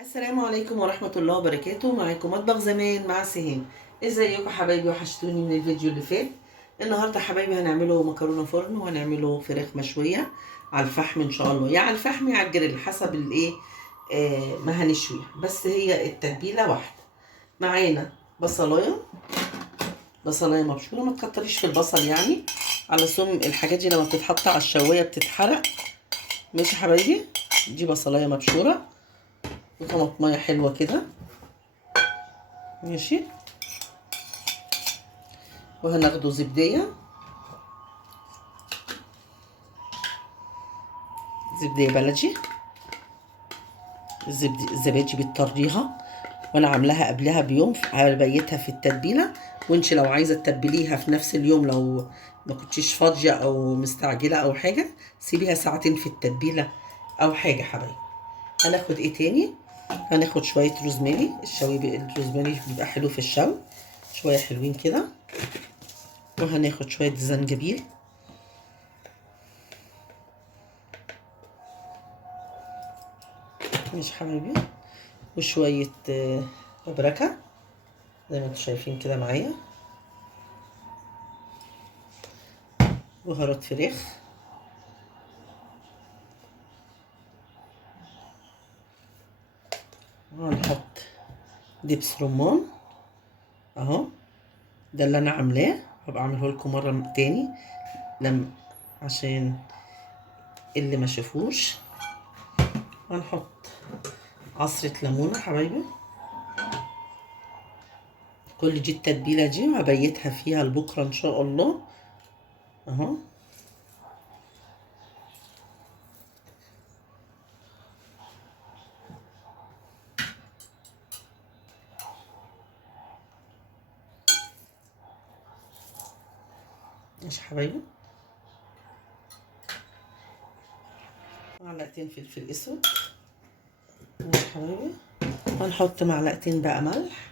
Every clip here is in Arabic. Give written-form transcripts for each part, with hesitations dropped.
السلام عليكم ورحمة الله وبركاته. معاكم مطبخ زمان مع سهام. ازيكم حبايبي؟ وحشتوني من الفيديو اللي فات. النهارده حبايبي هنعمله مكرونة فرن وهنعمله فراخ مشوية على الفحم ان شاء الله، يا على الفحم يا على الجريل حسب الايه ما هنشويها، بس هي التتبيلة واحدة. معانا بصلاية مبشورة، ما تكتريش في البصل يعني، على سم الحاجات دي لما بتتحط على الشواية بتتحرق. ماشي حبايبي، دي بصلاية مبشورة وطماطمية حلوة كده. ماشي، وهناخده زبدية بلدي. الزبادي بتطريها، وانا عاملاها قبلها بيوم بيتها في التتبيله. وانت لو عايزه تتبليها في نفس اليوم، لو ما كنتيش فاضيه او مستعجله او حاجه، سيبيها ساعتين في التتبيله او حاجه حبايبي. هناخد ايه تاني؟ هناخد شويه روزماري. الروزماري بيبقى حلو في الشوي، شويه حلوين كده. وهناخد شويه زنجبيل، ماشي حبايبي، وشويه بابريكا زي ما انتم شايفين كده معايا، بهارات فراخ، وهنحط دبس رمان اهو. ده اللي انا عاملاه، هبقى اعمله لكم مره تاني لما عشان اللي ما شافوش. هنحط عصره ليمونه حبايبي. كل دي التتبيله دي هبيتها فيها لبكره ان شاء الله اهو. ماشي حبايبي، معلقتين فلفل اسود. ماشي حبايبي، هنحط معلقتين بقى ملح.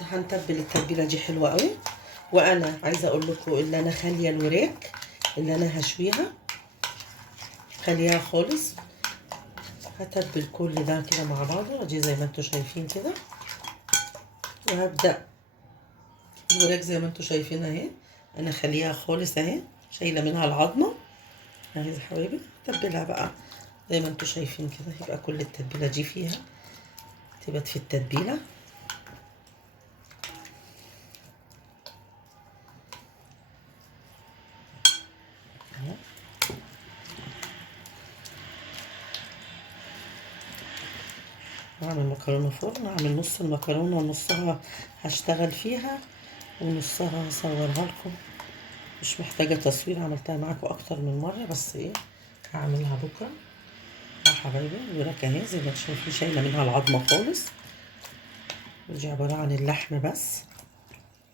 هنتبل التتبيله دي حلوه قوي. وانا عايزه اقول لكم اللي انا خاليه الوراك اللي انا هشويها، خليها خالص. هتبل كل ده كده مع بعضه ادي زي ما انتوا شايفين كده. وهبدأ الوراك زي ما انتوا شايفين اهي، انا خليها خالص اهي، شايله منها العظمه اهي يا حبايبي. تبلها بقى زي ما انتوا شايفين كده، يبقى كل التتبيله دي فيها تبقى في التتبيله اهو. هعمل مكرونه فرن، هعمل نص المكرونه ونصها هشتغل فيها ونصها هصورها لكم. مش محتاجه تصوير، عملتها معاكم اكتر من مره، بس ايه هعملها بكره يا حبايبي. الوراك اهي زي ما انتوا شايفين شايله منها العظمه خالص، ودي عباره عن اللحم بس.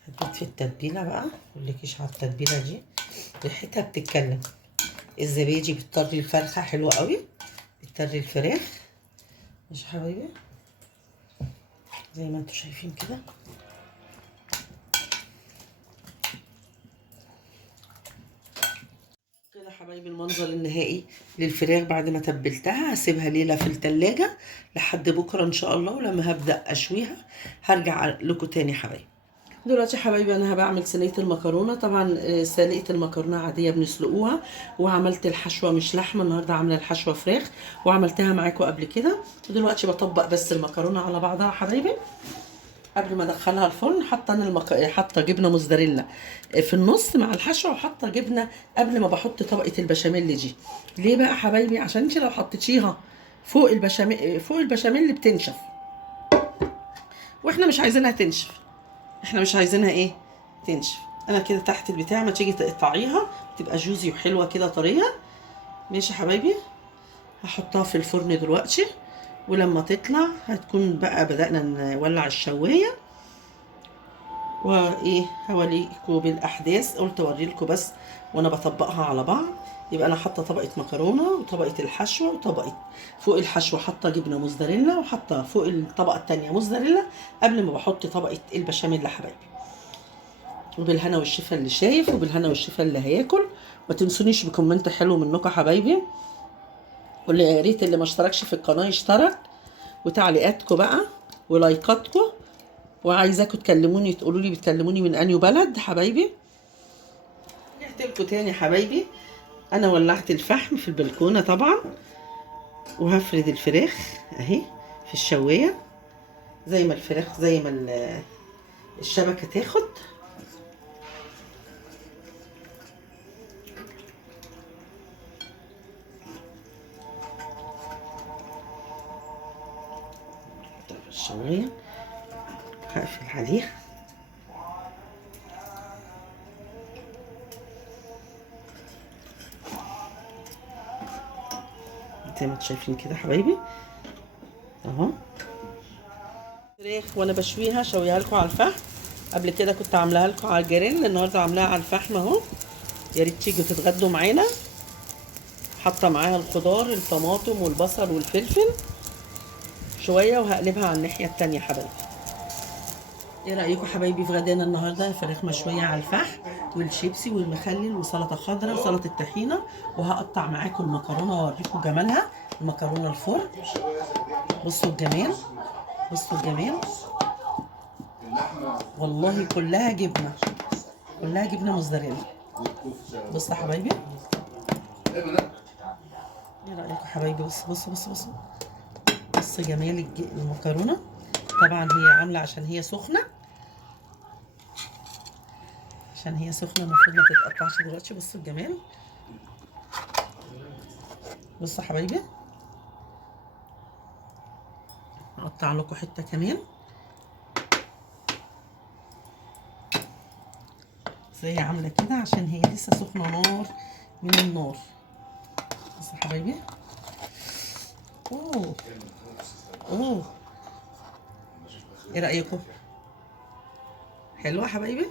هتبت في التتبيله بقى، مقولكيش على التتبيله دي ريحتها بتتكلم. الزبادي بتطري الفرخه حلوه قوي، بتطري الفراخ. مش حبايبي زي ما انتوا شايفين كده. كده حبايبي المنظر النهائي للفراخ بعد ما تبلتها. هسيبها ليله في التلاجة لحد بكره ان شاء الله، ولما هبدا اشويها هرجع لكم تاني حبايبي. دلوقتي يا حبايبي انا بعمل صينيه المكرونه. طبعا سلقه المكرونه عاديه بنسلقوها، وعملت الحشوه مش لحمه، النهارده عامله الحشوه فراخ وعملتها معاكم قبل كده. ودلوقتي بطبق بس المكرونه على بعضها يا حبايبي. قبل ما ادخلها الفرن حاطه انا حاطه جبنه موزاريلا في النص مع الحشوه، وحاطه جبنه قبل ما بحط طبقه البشاميل دي. ليه بقى حبايبي؟ عشان انت لو حطيتيها فوق البشاميل بتنشف، واحنا مش عايزينها تنشف. احنا مش عايزينها ايه تنشف. انا كده تحت البتاع ما تيجي تقطعيها تبقى جوزي وحلوه كده طريه. ماشي حبايبي، هحطها في الفرن دلوقتي، ولما تطلع هتكون بقى بدأنا نولع الشوايه. وايه هوريكم بالاحداث، قلت اوريلكم بس وانا بطبقها على بعض. يبقى انا حاطه طبقه مكرونه وطبقه الحشوه، وطبقه فوق الحشوه حاطه جبنه موزاريلا، وحاطه فوق الطبقه التانية موزاريلا قبل ما بحط طبقه البشاميل يا حبايبي. وبالهنا والشفا اللي شايف وبالهنا والشفا اللي هياكل. ما تنسونيش بكومنت حلو منكم يا حبايبي، واللي يا ريت اللي ما اشتركش في القناه يشترك، وتعليقاتكم بقى ولايكاتكم، وعايزاكم تكلموني تقولوا لي بتكلموني من انهي بلد حبايبي. رجعت لكم تاني يا حبايبي. انا ولعت الفحم في البلكونه طبعا، وهفرد الفراخ اهي في الشوايه زي ما الفراخ زي ما الشبكه تاخد. الشوايه هقفل عليها. زي ما انتم شايفين كده حبايبي اهو فراخ وانا بشويها، شويها لكم على الفحم. قبل كده كنت عاملاها لكم على الجريل، النهارده عاملاها على الفحم اهو. يا ريت تيجوا تتغدوا معانا. حاطه معاها الخضار الطماطم والبصل والفلفل شويه، وهقلبها على الناحيه التانيه حبايبي. ايه رايكم حبايبي في غدانا النهارده؟ فراخ مشويه على الفحم والشيبسي والمخلل وسلطه خضراء وسلطه طحينه، وهقطع معاكم المكرونه واوريكم جمالها. المكرونه الفرن، بصوا الجمال، بصوا الجمال، والله كلها جبنه، كلها جبنه موزاريلا. بصوا يا حبايبي، ايه رايكم حبايبي؟ بصوا بص جمال المكرونه. طبعا هي عامله عشان هي سخنه، عشان هي سخنه المفروض ما تتقطعش دلوقتي. بصوا الجمال، بصوا يا حبايبي. هقطع لكم حته كمان زي عامله كده عشان هي لسه سخنه نار من النار. بصوا يا حبايبي، اوه اوه، ايه رايكم؟ حلوه يا حبايبي.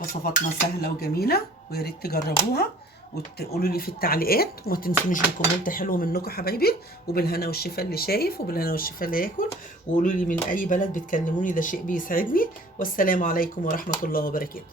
وصفاتنا سهله وجميله، ويا ريت تجربوها وتقولوا لي في التعليقات، وما تنسونيش بكومنت حلو منكم حبايبي. وبالهنا والشفا اللي شايف وبالهنا والشفا اللي ياكل، وقولوا لي من اي بلد بتكلموني، ده شيء بيسعدني. والسلام عليكم ورحمه الله وبركاته.